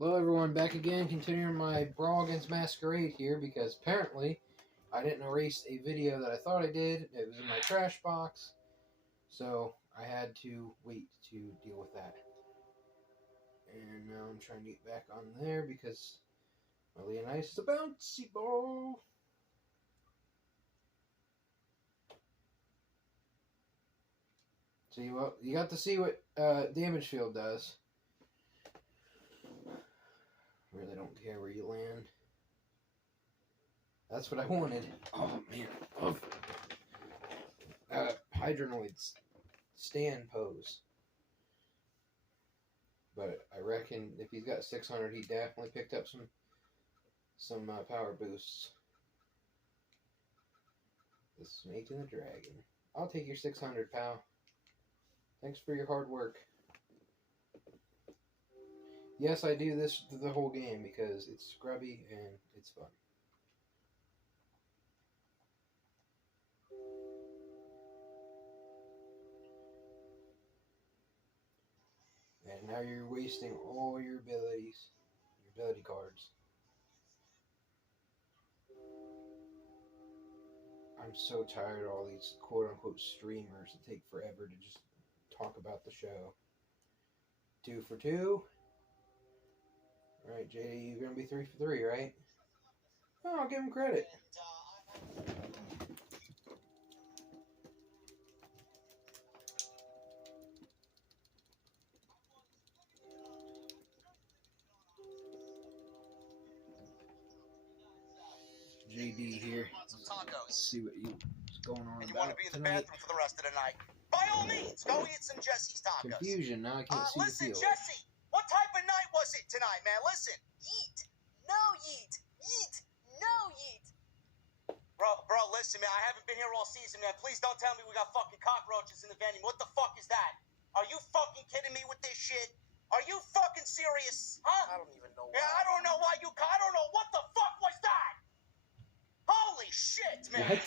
Hello everyone, back again, continuing my Brawl against Masquerade here, because apparently I didn't erase a video that I thought I did. It was in my trash box, so I had to wait to deal with that. And now I'm trying to get back on there because my Leonidas is a bouncy ball. See, well, you got to see what damage field does. Really don't care where you land. That's what I wanted. Oh man, Hydronoid's stand pose. But I reckon if he's got 600, he definitely picked up some power boosts. The snake and the dragon. I'll take your 600, pal. Thanks for your hard work. Yes, I do this the whole game because it's scrubby and it's fun. And now you're wasting all your abilities, your ability cards. I'm so tired of all these quote-unquote streamers that take forever to just talk about the show. 2 for 2. Alright, JD, you're going to be 3 for 3, right? Oh, I'll give him credit. JD here. Let's see what what's going on. And you want to be in the bathroom for the rest of the night? By all means, go eat some Jesse's tacos. Confusion. Now I can't see listen, the field. Jesse, what type of night was it tonight, man? Listen. Yeet. No yeet. Yeet. No yeet. Bro, listen, man. I haven't been here all season, man. Please don't tell me we got fucking cockroaches in the venue. What the fuck is that? Are you fucking kidding me with this shit? Are you fucking serious? Huh? I don't even know why. Yeah, I don't know why you... I don't know. What the fuck was that? Holy shit, man. What?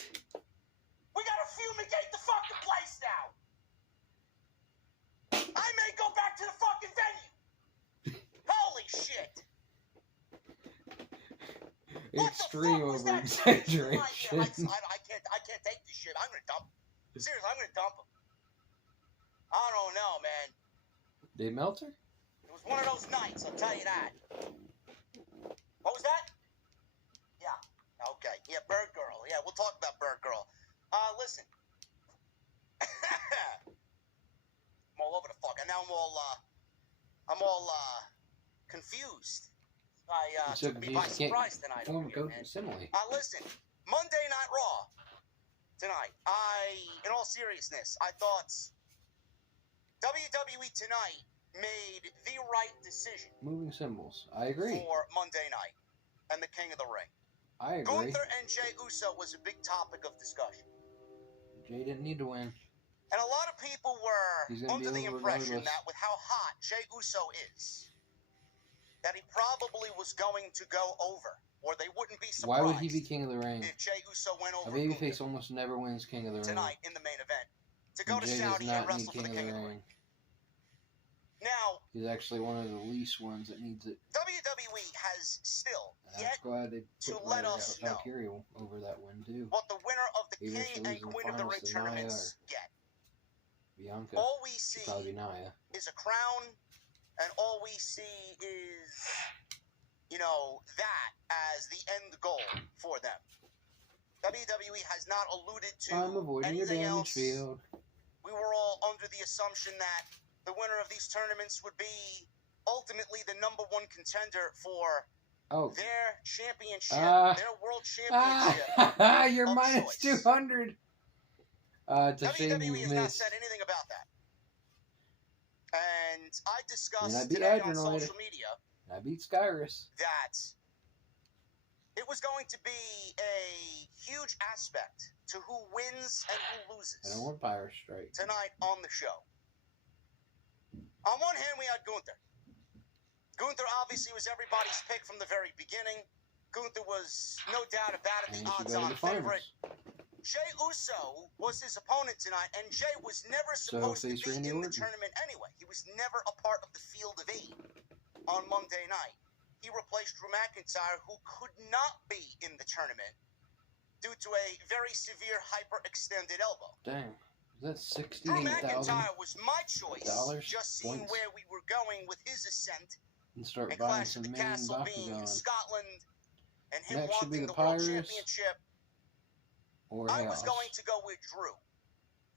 We gotta fumigate the fucking place now. I may go back to the fucking venue. Holy shit. Extreme over exaggeration. I can't take this shit. I'm gonna dump him. Seriously, I'm gonna dump him. I don't know, man. Dave Meltzer? It was one of those nights, I'll tell you that. What was that? Yeah. Okay. Yeah, Bird Girl. Yeah, we'll talk about Bird Girl. Listen. I'm all over the fuck. And now I'm all confused. Took me by surprise tonight. Simile. Listen. Monday Night Raw tonight. In all seriousness, I thought WWE tonight made the right decision. Moving symbols. I agree. For Monday night and the King of the Ring. I agree. Gunther and Jey Uso was a big topic of discussion. Jey didn't need to win. And a lot of people were under the impression regardless. that with how hot Jey Uso is, that he probably was going to go over, or they wouldn't be surprised. Why would he be King of the Ring? If Jey Uso went over A babyface almost never wins King of the Ring. Tonight in the main event. To go to Jey Saudi does and not wrestle need for the King of the Ring. Now, he's actually one of the least ones that needs it. WWE has still yet glad they to put let us know Valkyrie over that win too. what the winner of the Even if King they and lose in the Queen of the Ring finals to Nia tournaments get. Bianca. All we see Probably Nia. is a crown, and all we see is, that as the end goal for them. WWE has not alluded to I'm avoiding your anything damage else. field. We were all under the assumption that the winner of these tournaments would be ultimately the #1 contender for their championship, their world championship. You're minus 200. It's a shame WWE you has not missed. said anything about that. And I discussed I beat today on Adrenoid. social media I beat Skyrus. that it was going to be a huge aspect to who wins and who loses I don't want Fire Strike. tonight on the show. On one hand, we had Gunther. Gunther obviously was everybody's pick from the very beginning. Gunther was no doubt about it the odds-on favorite. Jey Uso was his opponent tonight, and Jey was never supposed to be in the tournament anyway. He was never a part of the Field of 8 on Monday night. he replaced Drew McIntyre, who could not be in the tournament due to a very severe hyperextended elbow. Damn. Is that Drew 68,000? McIntyre was my choice, dollars, just seeing points? where we were going with his ascent And start and buying Clash some of the main Castle being in Bakugan. Scotland and him Next should be wanting the the World Pirates Championship. or I Chaos. was going to go with Drew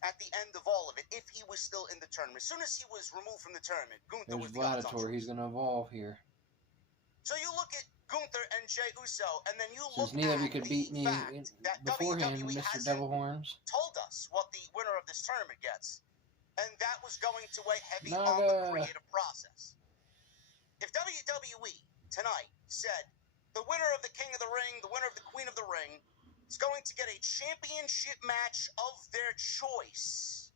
at the end of all of it if he was still in the tournament. As soon as he was removed from the tournament, Gunther There's was the odds-on Gladiator. He's choice. going to evolve here. So you look at Gunther and Jey Uso, and then you Since look neither of you at could the beat me fact that beforehand, WWE Mr. hasn't Devil Horns. told us what the winner of this tournament gets, and that was going to weigh heavy on Naga. the creative process. If WWE tonight said the winner of the King of the Ring, the winner of the Queen of the Ring, is going to get a championship match of their choice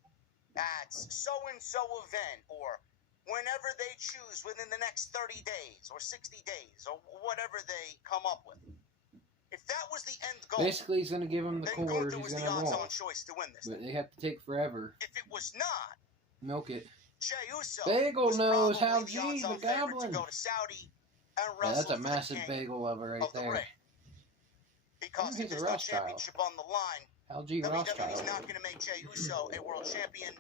at so-and-so event, or whenever they choose within the next 30 days or 60 days or whatever they come up with. If that was the end goal, Basically, he's going to give him the then cord. Gunther He's was going the to odds-on evolve. choice to win this. But they have to take forever. If it was not, Milk it. Jey Uso Bagel was knows probably how the G, odds-on the favorite goblin. to go to Saudi and Yeah, wrestle that's a for the massive King bagel lover right of the there. Ring. Because He's if a there's no Rothschild. championship on the line, Hal G. WWE's Rothschild. not going to make Jey Uso a world champion.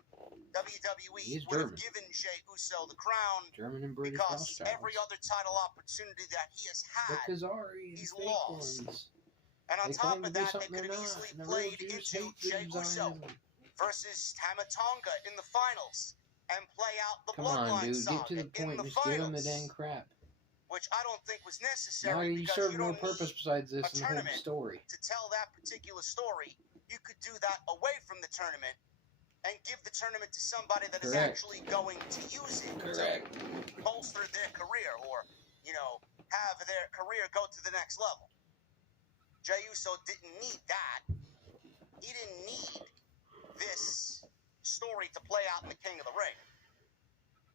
WWE He's would have German. given Jey Uso the crown German and British because Rothschilds. every other title opportunity that he has The had, Kazari and he's fake lost. ones. and on They top claim of to be that, they something could they're have not. easily And the real played Jews into hate Jey Jews, Uso Zionism. versus Tamatonga in the finals and play out the Come on, Bloodline dude. saga Get to the in point. the Just give him the finals, dang crap. which I don't think was Now necessary you because serve you no don't purpose need besides this a and the whole tournament story. to tell that particular story. You could do that away from the tournament and give the tournament to somebody that is Correct. actually going to use it Correct. to bolster their career or, have their career go to the next level. Jey Uso didn't need that. He didn't need this story to play out in the King of the Ring.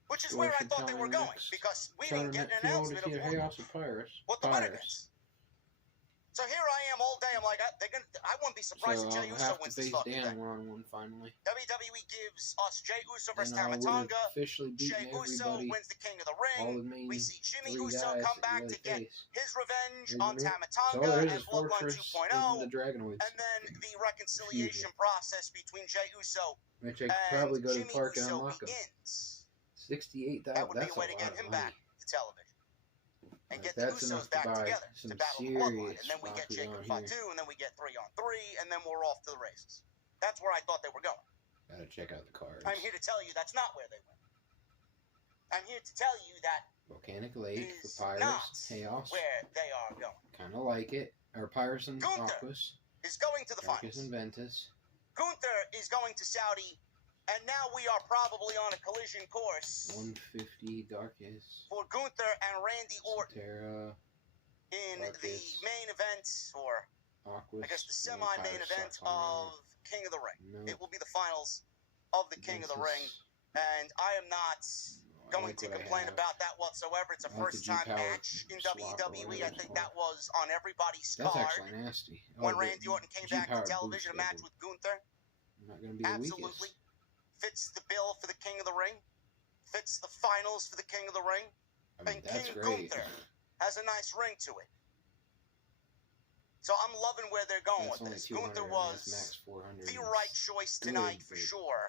Which is where I thought they were going, because we didn't get an announcement of what the winner gets. So here I am all day. I'm like, I wouldn't be surprised if Jey Uso wins this fucking thing. one finally. WWE gives us Jey Uso versus And I would have Tamatonga. officially beaten Jey Uso everybody. wins the King of the All Ring. the main We see Jimmy three Uso guys come back really to get face. his revenge There's on me. So all Tamatonga there and is Bloodline Fortress 2.0. and the Dragonoids. And then the reconciliation process between Jey Uso Which I could and probably go to Jimmy the park and Uso unlock them. begins. 68,000. That would be That's a way to lot get of him money. back to television. And get That's the enough Usos to back buy together some to battle the Bloodline. serious And then we get Jacob Bakugan Fatu, and then we get 3-on-3, and then we're off to the races. That's where I thought they were going. Gotta check out the cards. I'm here to tell you that's not where they went. I'm here to tell you that Volcanic Lake, is the Pirates, not Chaos. where they are going. Kind of like it. Or Pirates and Gunther Aquas. is going to the Darkus finals. and Ventus. Gunther is going to Saudi, and now we are probably on a collision course 150 Darkus. for Gunther and Randy Orton Terra, in the Darkus, main event, or Aquas. I guess the and semi-main Pirates event Sapphire. of King of the Ring. No. It will be the finals of the King of the Ring, and I am not going to complain about that whatsoever. It's a I like the first-time G-Power match in swap or WWE. whatever I it's think called. that was on everybody's That's card actually nasty. when the Randy Orton came back to G-Power television. A boost match level. with Gunther. Not going to be the Absolutely weakest. fits the bill for the King of the Ring. Fits the finals for the King of the Ring. I mean, And that's King great. Gunther has a nice ring to it. So I'm loving where they're going That's with only this. 200. Gunther and was that's max 400. the right choice tonight for but sure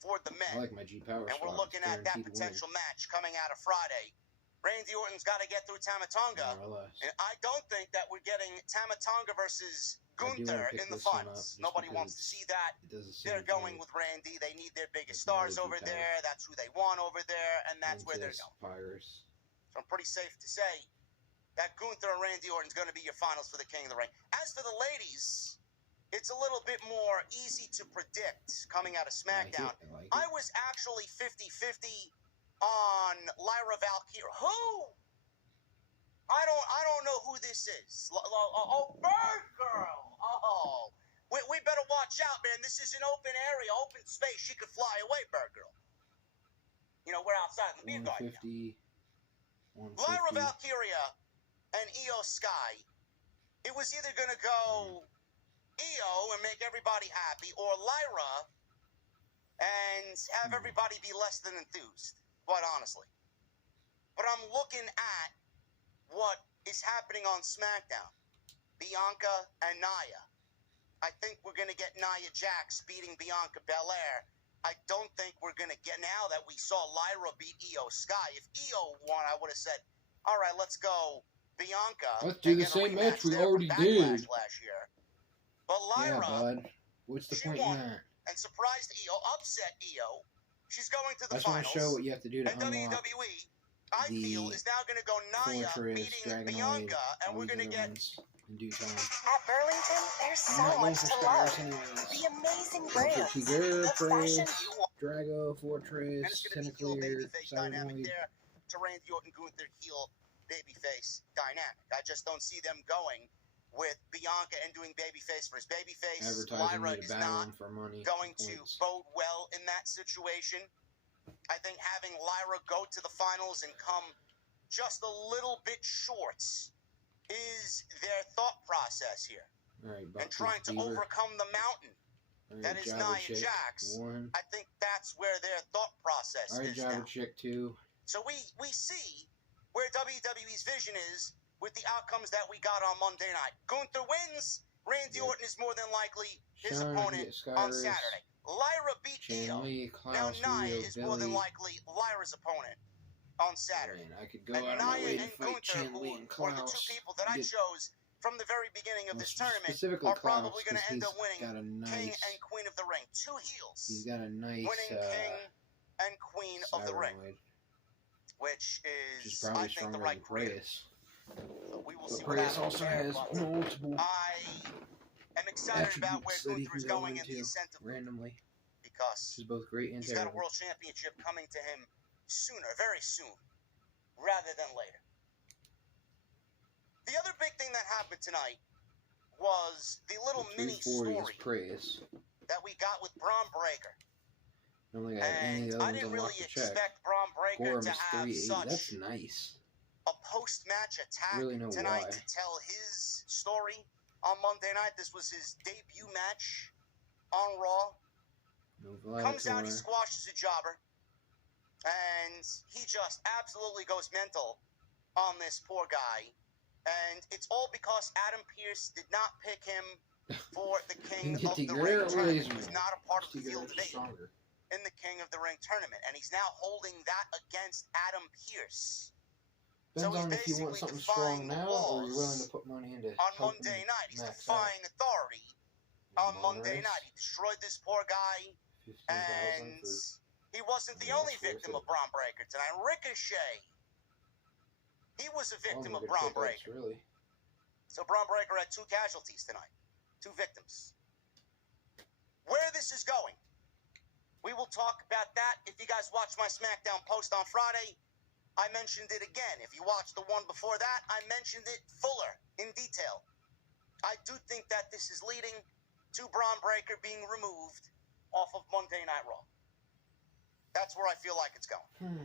for the I men. like my G-Power And we're swap. looking It's at that guaranteed potential match coming out of Friday. Randy Orton's got to get through Tamatonga. win, more or less. And I don't think that we're getting Tamatonga versus I do wanna Gunther pick in the this one up finals. just Nobody because wants to see that. It does the same They're going thing. with Randy. They need their biggest Like stars another over G-Power. there. That's who they want over there, and that's where they're Ventus, going. Pirates. So I'm pretty safe to say that Gunther and Randy Orton's going to be your finals for the King of the Ring. As for the ladies, it's a little bit more easy to predict coming out of SmackDown. I like it. I was actually 50-50 on Lyra Valkyria. Who? I don't know who this is. Oh, Bird Girl. Oh, we better watch out, man. This is an open area, open space. She could fly away, Bird Girl. We're outside in the beer garden now. 150. Lyra Valkyria and Io Sky. It was either going to go Io and make everybody happy, or Lyra and have everybody be less than enthused, quite honestly. But I'm looking at what is happening on SmackDown. Bianca and Nia. I think we're going to get Nia Jax beating Bianca Belair. I don't think we're going to get, now that we saw Lyra beat Io Sky. If Io won, I would have said, all right, let's go Bianca. Let's do the same match we already did. Last year. But Lyra, yeah, bud. What's the point in that? And surprised Io, upset Io. She's going to the I finals. just want to show what you have to do to and unlock WWE, I feel, is now going to go Nia beating Bianca, and we're going to get... In due time. At Burlington, there's so much to love. The amazing brands, the fashion you want. Drago, Fortress, Tentaclear, dynamic there to Randy Orton, Gunther, heel, babyface dynamic. I just don't see them going with Bianca and doing babyface versus babyface. Lyra is not going to bode well in that situation. I think having Lyra go to the finals and come just a little bit short is their thought process here. And trying to overcome the mountain that is Nia Jax. I think that's where their thought process is now. Chick 2. So we see where WWE's vision is with the outcomes that we got on Monday night. Gunther wins. Randy Orton is more than likely his opponent on Saturday. Lyra beat Io. Now Nia is more than likely Lyra's opponent on Saturday. I could go out of my way to fight Chandler and Klaus. Were the two people that I chose from the very beginning of this tournament are probably going to end up winning King and Queen of the Ring. Two heels. He's got a nice winning King and Queen of the Ring, which is I think the right career. So we will see what happens. Also has multiple. I am excited about where Gunther is going in the ascent of randomly because both great and he's got a world championship coming to him sooner, very soon, rather than later. The other big thing that happened tonight was the little mini story that we got with Braun Breaker. And I didn't really expect Braun Breaker to have such a post-match attack tonight to tell his story on Monday night. This was his debut match on Raw. Comes out, he squashes a jobber. And he just absolutely goes mental on this poor guy. And it's all because Adam Pearce did not pick him for the King of the Ring tournament. He was not a part of the field of 8 in the King of the Ring tournament. And he's now holding that against Adam Pearce. So he's basically defying the laws on Monday night. He's defying authority on Monday night. He destroyed this poor guy. And he wasn't the only victim of Braun Breaker tonight. Ricochet, he was a victim of Braun Breaker. So Braun Breaker had 2 casualties tonight, 2 victims. Where this is going, we will talk about that. If you guys watched my SmackDown post on Friday, I mentioned it again. If you watched the one before that, I mentioned it fuller, in detail. I do think that this is leading to Braun Breaker being removed off of Monday Night Raw. That's where I feel like it's going.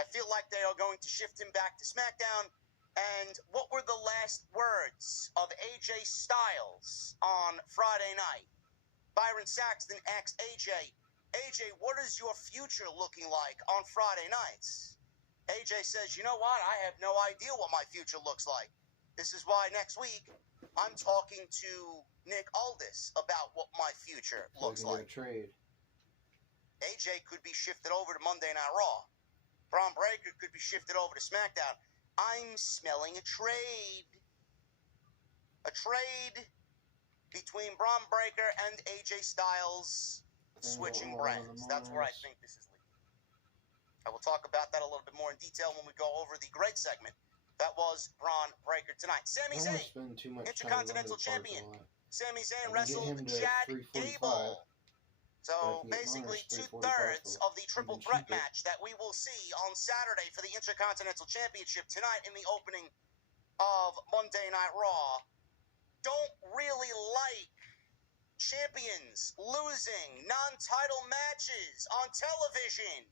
I feel like they are going to shift him back to SmackDown. And what were the last words of AJ Styles on Friday night? Byron Saxton asked AJ, what is your future looking like on Friday nights? AJ says, you know what? I have no idea what my future looks like. This is why next week I'm talking to Nick Aldis about what my future looks like. AJ could be shifted over to Monday Night Raw. Braun Breaker could be shifted over to SmackDown. I'm smelling a trade. A trade between Braun Breaker and AJ Styles switching brands. That's where I think this is leading. I will talk about that a little bit more in detail when we go over the great segment that was Braun Breaker tonight. Sami Zayn, Intercontinental Champion. Sami Zayn wrestled Chad Gable. So basically 2/3 of the triple threat match that we will see on Saturday for the Intercontinental Championship tonight in the opening of Monday Night Raw. Don't really like champions losing non-title matches on television.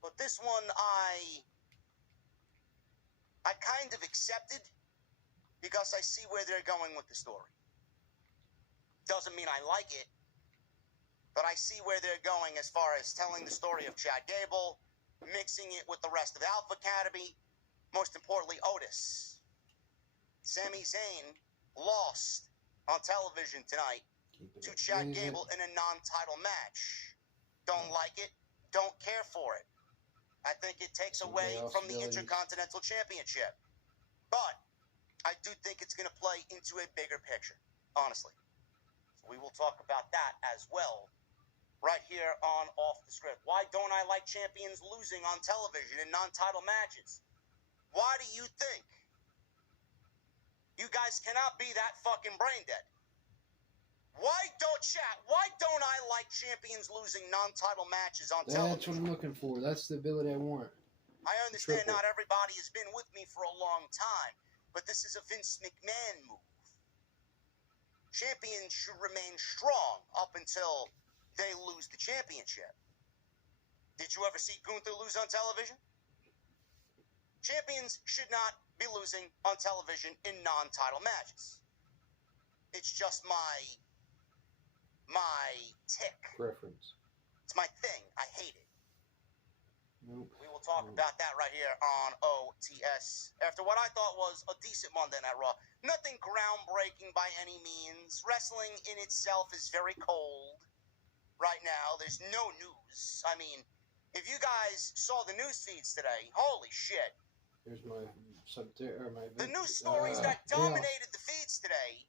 But this one I kind of accepted because I see where they're going with the story. Doesn't mean I like it. But I see where they're going as far as telling the story of Chad Gable, mixing it with the rest of Alpha Academy, most importantly, Otis. this. Sami Zayn lost on television tonight to Chad Gable in a non-title match. Don't like it, don't care for it. I think it takes away from the Intercontinental Championship. But I do think it's going to play into a bigger picture, honestly. We will talk about that as well right here on Off the Script. Why don't I like champions losing on television in non-title matches? Why do you think? You guys cannot be that fucking brain dead. Why don't I like champions losing non-title matches on television? That's what I'm looking for. That's the ability I want. I understand not everybody has been with me for a long time, but this is a Vince McMahon move. Champions should remain strong up until they lose the championship. Did you ever see Gunther lose on television? Champions should not be losing on television in non-title matches. It's just my tick. Preference. It's my thing. I hate it. Nope. We will talk about that right here on OTS. After what I thought was a decent Monday Night Raw. Nothing groundbreaking by any means. Wrestling in itself is very cold right now. There's no news. I mean, if you guys saw the news feeds today, holy shit. Here's my the news stories that dominated the feeds today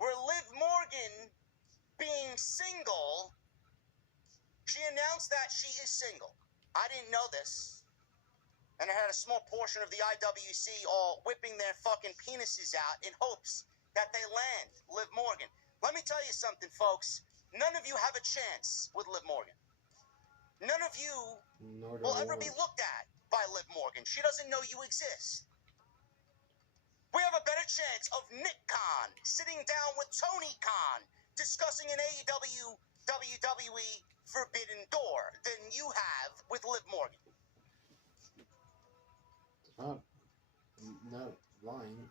were Liv Morgan being single. She announced that she is single. I didn't know this. And I had a small portion of the IWC all whipping their fucking penises out in hopes that they land Liv Morgan. Let me tell you something, folks. None of you have a chance with Liv Morgan. None of you will ever be looked at by Liv Morgan. She doesn't know you exist. We have a better chance of Nick Khan sitting down with Tony Khan discussing an AEW WWE Forbidden Door than you have with Liv Morgan. Not lying.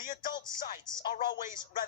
The adult sites are always